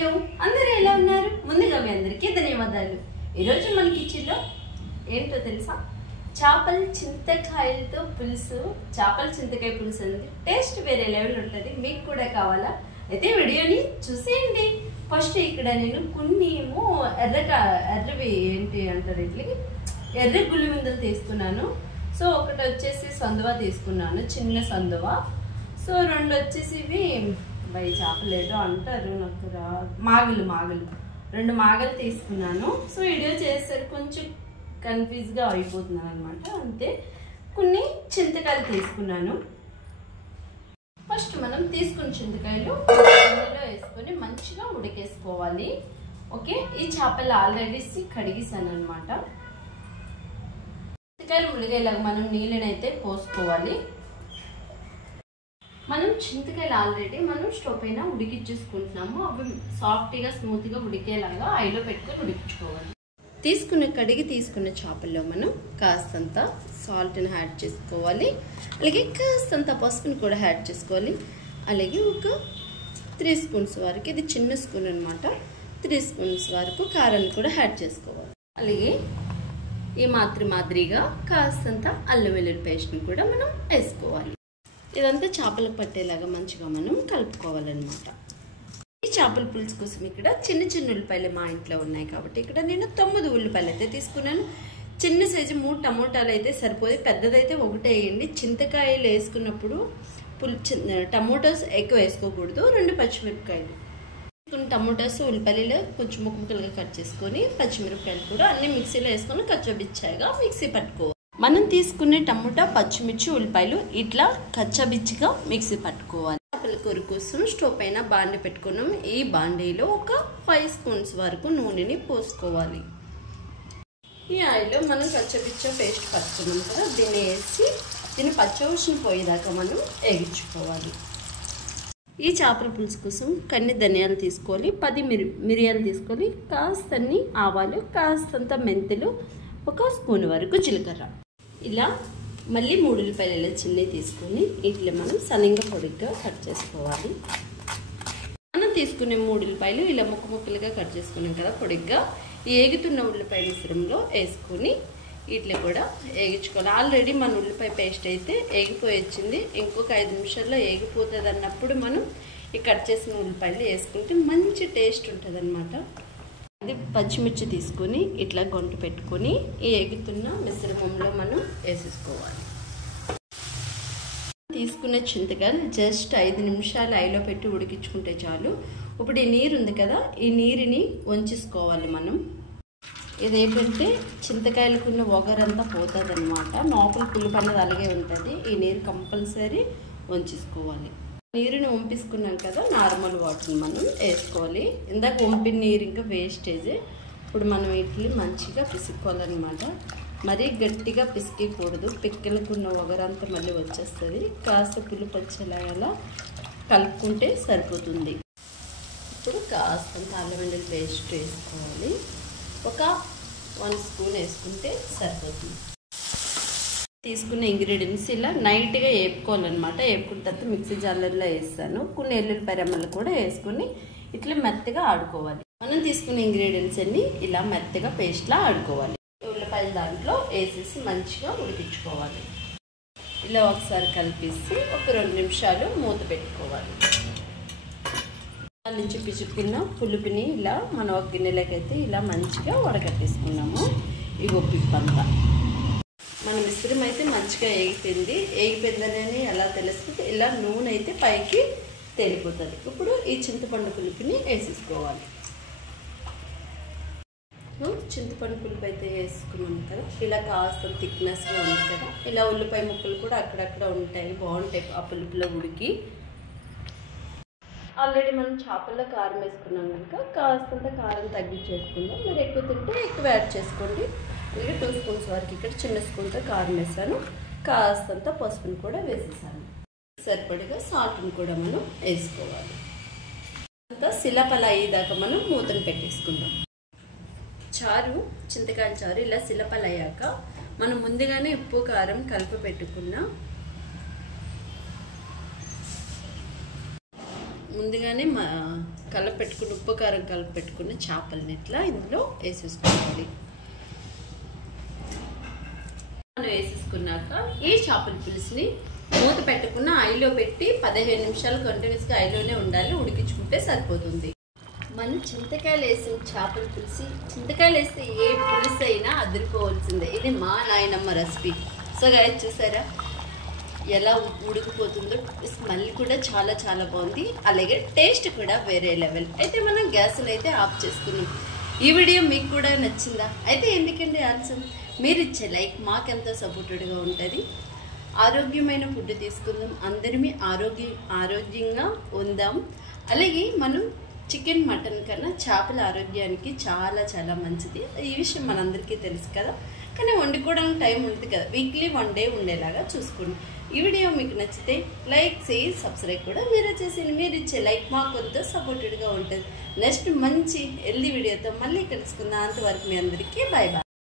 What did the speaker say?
Hello అందరూ ఎలా ఉన్నారు? ముందుగా మీ అందరికీ ధన్యవాదాలు. ఈరోజు మన కిచెన్లో ఏంటో తెలుసా? చేపల చింతకాయలతో పులుసు. చేపల చింతకాయ పులుసు అనేది టేస్ట్ వేరే లెవెల్ ఉంటుంది. మీకు కూడా కావాలా? అయితే వీడియోని చూసేయండి. ఫస్ట్ ఇక్కడ నేను కొన్ని ఏమో ఎర్రవి ఏంటి అంటారు ఇట్లకి ఎర్ర గుళ్ళు ముందలు తీసుకున్నాను. సో ఒకటి వచ్చేసి సందువా తీసుకున్నాను, చిన్న సందువా. సో రెండు వచ్చేసి ఇవి బై చేపలు ఏదో అంటారు, నాకు మాగలు రెండు మాగలు తీసుకున్నాను. సో వీడియో చేసేసరికి కొంచెం కన్ఫ్యూజ్గా అయిపోతున్నాను అనమాట. అంతే. కొన్ని చింతకాయలు తీసుకున్నాను. ఫస్ట్ మనం తీసుకున్న చింతకాయలు నీళ్ళలో వేసుకొని మంచిగా ఉడికేసుకోవాలి. ఓకే, ఈ చేపలు ఆల్రెడీ కడిగేసాను అనమాట. చింతకాయలు ఉడికేలాగా మనం నీళ్ళనైతే పోసుకోవాలి. మనం చింతకాయలు ఆల్రెడీ స్టవ్ పైన ఉడికించేసుకుంటున్నాము. అవి సాఫ్ట్గా స్మూత్గా ఉడికేలాగా ఐలో పెట్టుకొని ఉడికించుకోవాలి. కడిగి తీసుకున్న చేపల్లో మనం కాస్తంత సాల్ట్ని యాడ్ చేసుకోవాలి. అలాగే కాస్తంత పసుపుని కూడా యాడ్ చేసుకోవాలి. అలాగే ఒక 3 స్పూన్స్ వరకు, ఇది చిన్న స్పూన్ అనమాట, 3 స్పూన్స్ వరకు కారాన్ని కూడా యాడ్ చేసుకోవాలి. అలాగే ఈ మాదిరిగా కాస్తంత అల్లం వెల్లుల్లి పేస్ట్ని కూడా మనం వేసుకోవాలి. ఇదంతా చేపలకు పట్టేలాగా మంచిగా మనం కలుపుకోవాలన్నమాట. ఈ చేపల పులుసు కోసం ఇక్కడ చిన్న ఉల్లిపాయలు మా ఇంట్లో ఉన్నాయి కాబట్టి ఇక్కడ నేను 9 ఉల్లిపాయలు అయితే తీసుకున్నాను. చిన్న సైజు 3 టమోటాలు అయితే సరిపోయి, పెద్దదైతే ఒకటే వేయండి. చింతకాయలు వేసుకున్నప్పుడు టమోటాస్ ఎక్కువ వేసుకోకూడదు. 2 పచ్చిమిరపకాయలు, టమోటాస్ ఉల్లిపాయలు కొంచెం ముక్కలుగా కట్ చేసుకొని, పచ్చిమిరపకాయలు కూడా అన్ని మిక్సీలో వేసుకొని కచ్చబిచ్చాగా మిక్సీ పట్టుకోవాలి. మనం తీసుకునే టమోటా, పచ్చిమిర్చి, ఉల్లిపాయలు ఇట్లా కచ్చబిచ్చిగా మిక్సీ పట్టుకోవాలి. చేపల కూర కోసం స్టవ్ పైన బాండీ పెట్టుకున్నాం. ఈ బాండీలో ఒక 5 స్పూన్స్ వరకు నూనెని పోసుకోవాలి. ఈ ఆయిల్లో మనం కచ్చబిచ్చ పేస్ట్ పట్టుకున్నాం కదా, దీన్ని వేసి దీన్ని పచ్చవాసన పోయేదాకా మనం వేగించుకోవాలి. ఈ చేపల పులుసు కోసం కొన్ని ధనియాలు తీసుకోవాలి, 10 మిరియాలు తీసుకోవాలి, కాస్తన్ని ఆవాలు, కాస్తంత మెంతులు, 1 స్పూన్ వరకు జీలకర్ర. ఇలా మళ్ళీ 3 ఉల్లిపాయలు చిన్నవి తీసుకొని ఇట్లా మనం సన్నగా పొడిగా కట్ చేసుకోవాలి. మనం తీసుకునే 3 ఉల్లిపాయలు ఇలా ముక్కలుగా కట్ చేసుకున్నాం కదా పొడిగా, ఏగుతున్న ఉల్లిపాయ మిశ్రమంలో వేసుకొని ఇట్లా కూడా వేగించుకోవాలి. ఆల్రెడీ మన ఉల్లిపాయ పేస్ట్ అయితే ఏగిపోయి వచ్చింది. ఇంకొక 5 నిమిషాల్లో ఏగిపోతుంది అన్నప్పుడు మనం ఈ కట్ చేసిన ఉల్లిపాయలు వేసుకుంటే మంచి టేస్ట్ ఉంటుంది అన్నమాట. అది పచ్చిమిర్చి తీసుకొని ఇట్లా గొంటు పెట్టుకొని ఈ ఎగుతున్న మిశ్రమంలో మనం వేసేసుకోవాలి. తీసుకున్న చింతకాయలు జస్ట్ 5 నిమిషాలు ఐలో పెట్టి ఉడికించుకుంటే చాలు. ఇప్పుడు ఈ నీరు ఉంది కదా, ఈ నీరుని వంచేసుకోవాలి మనం. ఇదేంటంటే చింతకాయలకున్న ఒగరంతా పోతుంది అనమాట. లోపల పులుపు అన్నది అలాగే ఉంటుంది. ఈ నీరు కంపల్సరీ వంచేసుకోవాలి. నీరుని వంపేసుకున్నాం కదా, నార్మల్ వాటర్ని మనం వేసుకోవాలి. ఇందాక వంపిన నీరు ఇంకా వేస్టేజ్. ఇప్పుడు మనం వీటిని మంచిగా పిసుక్కోవాలన్నమాట. మరీ గట్టిగా పిసికకూడదు, పిక్కలకున్న ఒగరంతా మళ్ళీ వచ్చేస్తుంది. కాస్త పులుపు వచ్చేలాగా కలుపుకుంటే సరిపోతుంది. ఇప్పుడు కాస్తంత అల్లం వెల్లుల్లి పేస్ట్ వేసుకోవాలి. ఒక 1 స్పూన్ వేసుకుంటే సరిపోతుంది. తీసుకున్న ఇంగ్రీడియంట్స్ ఇలా నైట్గా వేపుకోవాలన్నమాట. వేపుకున్న తర్వాత మిక్సీ జార్లలో వేస్తాను. కొన్ని ఎల్లుల్లిపాయ రెమ్మలు కూడా వేసుకొని ఇట్లా మెత్తగా ఆడుకోవాలి. మనం తీసుకున్న ఇంగ్రీడియంట్స్ అన్ని ఇలా మెత్తగా పేస్ట్లా ఆడుకోవాలి. ఉల్లిపాయలు దాంట్లో వేసేసి మంచిగా ఉడికించుకోవాలి. ఇలా ఒకసారి కలిపేసి ఒక 2 నిమిషాలు మూత పెట్టుకోవాలి. దాని నుంచి పిచుక్కున్న పులుపుని ఇలా మనం ఒక గిన్నెలకైతే ఇలా మంచిగా వడగట్టేసుకున్నాము. ఈ ఒప్పిప్పంతా మన మిశ్రమం అయితే మంచిగా ఏగిపోయిందని ఎలా తెలుస్తుంది? ఇలా నూనె అయితే పైకి తేలిపోతుంది. ఇప్పుడు ఈ చింతపండు పులుపుని వేసేసుకోవాలి. చింతపండు పులుపు అయితే వేసుకున్నాం కదా, ఇలా కాస్త థిక్నెస్గా ఉంది కదా. ఇలా ఉల్లిపాయ ముక్కలు కూడా అక్కడక్కడ ఉంటాయి, బాగుంటాయి ఆ పులుపులో ఉడికి. ఆల్రెడీ మనం చేపల్లో కారం వేసుకున్నాం కనుక కాస్తంత కారం తగ్గించేసుకుందాం. మీరు ఎక్కువ తింటే ఎక్కువ యాడ్ చేసుకోండి. అలాగే 2 స్పూన్స్ వరకు ఇక్కడ చిన్న స్పూన్తో కారం వేసాను, కాస్తంత పసుపుని కూడా వేసేసాను. సరిపడిగా సాల్ట్ని కూడా మనం వేసుకోవాలి. అంతా సిలపల అయ్యేదాకా మనం మూతను పెట్టేసుకుందాం. చింతకాయల చారు ఇలా సిలపల అయ్యాక మనం ముందుగానే ఉప్పు కారం కలిపి పెట్టుకున్న ముందుగానే కలిపెట్టుకుని ఉప్పు కారం కలిపెట్టుకున్న చేపలని ఇట్లా ఇందులో వేసేసుకోవాలి. వేసేసుకున్నాక ఈ చేపల పులుసుని మూత పెట్టుకున్న ఐలో పెట్టి 15 నిమిషాలు కంటిన్యూస్గా ఐలోనే ఉండాలి, ఉడికించుకుంటే సరిపోతుంది. మనం చింతకాయలు వేసిన చేపల పులుసు, చింతకాయలు వేస్తే ఏ పులుసు అయినా అదిరిపోవాల్సిందే. ఇది మా నాయనమ్మ రెసిపీ. సో గాయస్ చూసారా ఎలా ఉడికిపోతుందో, స్మెల్ కూడా చాలా చాలా బాగుంది, అలాగే టేస్ట్ కూడా వేరే లెవెల్. అయితే మనం గ్యాస్ని అయితే ఆఫ్ చేసుకున్నాం. ఈ వీడియో మీకు కూడా నచ్చిందా? అయితే ఎందుకంటే ఆన్సర్ మీరు ఇచ్చే లైక్ మాకెంతో సపోర్టెడ్గా ఉంటుంది. ఆరోగ్యమైన ఫుడ్ తీసుకుందాం, అందరిమీ ఆరోగ్యంగా ఉందాం. అలాగే మనం చికెన్ మటన్ కన్నా చేపల ఆరోగ్యానికి చాలా చాలా మంచిది. ఈ విషయం మనందరికీ తెలుసు కదా, కానీ వండుకోవడానికి టైం ఉంటుంది కదా, వీక్లీ 1 డే ఉండేలాగా చూసుకోండి. ఈ వీడియో మీకు నచ్చితే లైక్ షేర్ సబ్స్క్రైబ్ కూడా మీరే చేసి, మీరు ఇచ్చే లైక్ మాకు కొంత సపోర్టెడ్గా ఉంటుంది. నెక్స్ట్ మంచి హెల్దీ వీడియోతో మళ్ళీ కలుసుకుందాం. అంతవరకు మీ అందరికీ బాయ్ బాయ్.